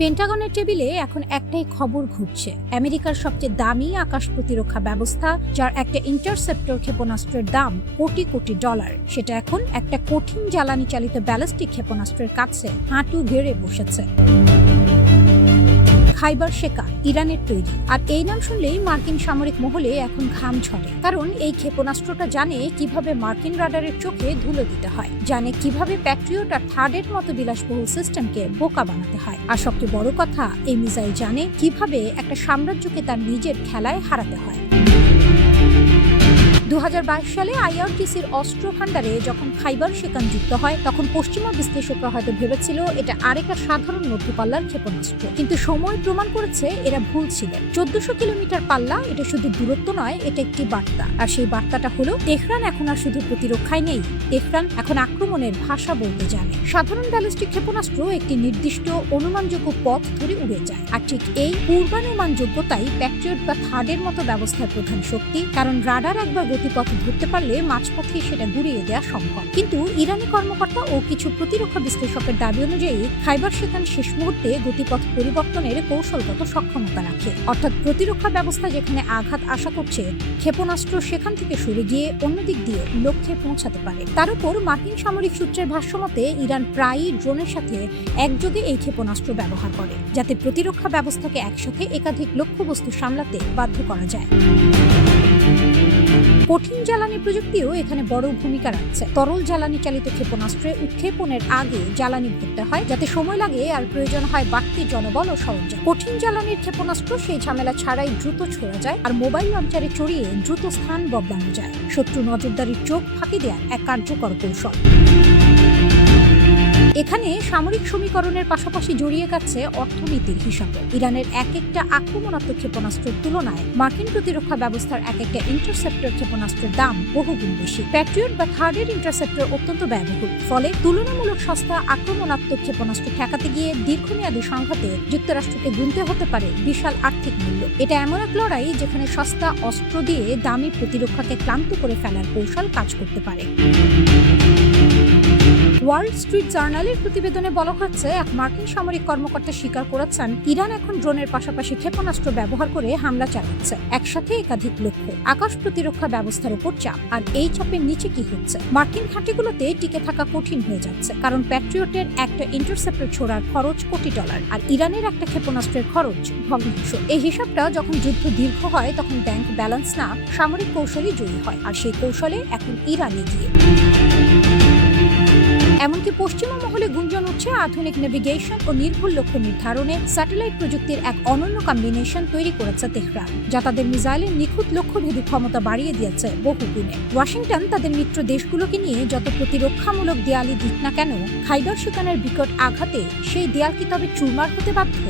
পেন্টাগনের টেবিলে এখন একটাই খবর ঘুরছে, আমেরিকার সবচেয়ে দামি আকাশ প্রতিরক্ষা ব্যবস্থা, যার একটা ইন্টারসেপ্টর ক্ষেপণাস্ত্রের দাম কোটি কোটি ডলার, সেটা এখন একটা কঠিন জ্বালানি চালিত ব্যালিস্টিক ক্ষেপণাস্ত্রের কাছে হাঁটু গেড়ে বসেছে। খাইবার শেকা, ইরানের তৈরি। আর এই নাম শুনলেই মার্কিন সামরিক মহলে এখন ঘাম ঝরে, কারণ এই ক্ষেপণাস্ত্রটা জানে কিভাবে মার্কিন রাডারের চোখে ধুলো দিতে হয়, জানে কিভাবে প্যাট্রিয়ট আর থার্ডের মতো বিলাসবহুল সিস্টেমকে বোকা বানাতে হয়। আর সবচেয়ে বড় কথা, এই মিসাইল জানে কিভাবে একটা সাম্রাজ্যকে তার নিজের খেলায় হারাতে হয়। 2022 সালে আইআরটিসির অস্ত্র ভান্ডারে যখন খাইবার শেকান যুক্ত হয়, তখন পশ্চিমা বিশ্লেষকরা হয়তো ভেবেছিল এটা আরেকটা সাধারণ মধ্যপাল্লার ক্ষেপণাস্ত্র, কিন্তু সময় প্রমাণ করেছে এরা ভুল ছিলেন। 1400 কিলোমিটার পাল্লা, এটা শুধু দূরত্ব নয়, এটা একটি বার্তা। আর সেই বার্তাটা হলো, তেহরান এখন আর শুধু প্রতিরক্ষায় নেই, তেহরান এখন আক্রমণের ভাষা বলতে জানে। সাধারণ ব্যালিস্টিক ক্ষেপণাস্ত্র একটি নির্দিষ্ট অনুমানযোগ্য পথ ধরে উড়ে যায়, আর ঠিক এই পূর্বানুমানযোগ্যতাই প্যাট্রিয়ট বা থার্ডের মতো ব্যবস্থার প্রধান শক্তি, কারণ রাডার একবার গতিপথ ধরতে পারলে মাঝপথে সেটা গুড়িয়ে দেওয়া সম্ভব। কিন্তু ইরানি কর্মকর্তা ও কিছু প্রতিরক্ষা বিশ্লেষকের দাবি অনুযায়ী খাইবার শেকান শেষ মুহূর্তে গতিপথ পরিবর্তনের কৌশলগত সক্ষমতা রাখে, অর্থাৎ প্রতিরক্ষা ব্যবস্থা যেখানে আঘাত আশা করছে, ক্ষেপণাস্ত্র সেখান থেকে সরে গিয়ে অন্য দিক দিয়ে লক্ষ্যে পৌঁছাতে পারে। তার উপর মার্কিন সামরিক সূত্রের ভাষ্যমতে ইরান প্রায়ই ড্রোনের সাথে একযোগে এই ক্ষেপণাস্ত্র ব্যবহার করে, যাতে প্রতিরক্ষা ব্যবস্থাকে একসাথে একাধিক লক্ষ্যবস্তু সামলাতে বাধ্য করা যায়। কঠিন জ্বালানি প্রযুক্তিও এখানে বড় ভূমিকা রাখছে। তরল জ্বালানি চালিত ক্ষেপণাস্ত্রে উৎক্ষেপণের আগে জ্বালানি ভরতে হয়, যাতে সময় লাগে আর প্রয়োজন হয় বাড়তি জনবল ও সরঞ্জাম। কঠিন জ্বালানির ক্ষেপণাস্ত্র সেই ঝামেলা ছাড়াই দ্রুত ছোড়া যায়, আর মোবাইল লঞ্চারে চড়িয়ে দ্রুত স্থান বদলানো যায়। শত্রু নজরদারির চোখ ফাঁকি দেওয়ার এক কার্যকর কৌশল। এখানে সামরিক সমীকরণের পাশাপাশি জড়িয়ে গেছে অর্থনীতির হিসাবে। ইরানের এক একটা আক্রমণাত্মক ক্ষেপণাস্ত্রের তুলনায় মার্কিন প্রতিরক্ষা ব্যবস্থার এক একটা ইন্টারসেপ্টর ক্ষেপণাস্ত্রের দাম বহুগুণ বেশি। প্যাট্রিয়ট বা থার্ডের ইন্টারসেপ্টর অত্যন্ত ব্যয়বহুল, ফলে তুলনামূলক সস্তা আক্রমণাত্মক ক্ষেপণাস্ত্র ঠেকাতে গিয়ে দীর্ঘমেয়াদী সংঘাতে যুক্তরাষ্ট্রকে গুনতে হতে পারে বিশাল আর্থিক মূল্য। এটা এমন এক লড়াই যেখানে সস্তা অস্ত্র দিয়ে দামি প্রতিরক্ষাকে ক্লান্ত করে ফেলার কৌশল কাজ করতে পারে। ওয়াল স্ট্রিট জার্নালের প্রতিবেদনে বলা হচ্ছে, এক মার্কিন সামরিক কর্মকর্তা স্বীকার করেছেন, ইরান এখন ড্রোনের পাশাপাশি ক্ষেপণাস্ত্র ব্যবহার করে হামলা চালাচ্ছে, একসাথে একাধিক লক্ষ্য। আকাশ প্রতিরক্ষা ব্যবস্থার উপর চাপ, আর এই চাপের নিচে কি হচ্ছে? মার্কিন ঘাঁটিগুলোতে টিকে থাকা কঠিন হয়ে যাচ্ছে, কারণ প্যাট্রিয়টের একটা ইন্টারসেপ্টর ছোড়ার খরচ কোটি ডলার, আর ইরানের একটা ক্ষেপণাস্ত্রের খরচ ভগ্নাংশ। এই হিসাবটা যখন যুদ্ধ দীর্ঘ হয়, তখন ব্যাংক ব্যালেন্স না, সামরিক কৌশলই জয়ী হয়, আর সেই কৌশলে এখন ইরান এগিয়ে। এমনকি পশ্চিমা মহলে গুঞ্জন উঠছে, আধুনিক নেভিগেশন ও নির্ভুল লক্ষ্য নির্ধারণে স্যাটেলাইট প্রযুক্তির এক অনন্য কম্বিনেশন তৈরি করেছে তেহরান, যা তাদের মিসাইলের নিখুঁত লক্ষ্যভেদী ক্ষমতা বাড়িয়ে দিয়েছে বহু গুণে। ওয়াশিংটন তাদের মিত্র দেশগুলোকে নিয়ে যত প্রতিরক্ষামূলক দেয়ালই দিক না কেন, খাইবার শেকানের বিকট আঘাতে সেই দেয়াল কি তবে চুরমার হতে বাধ্য?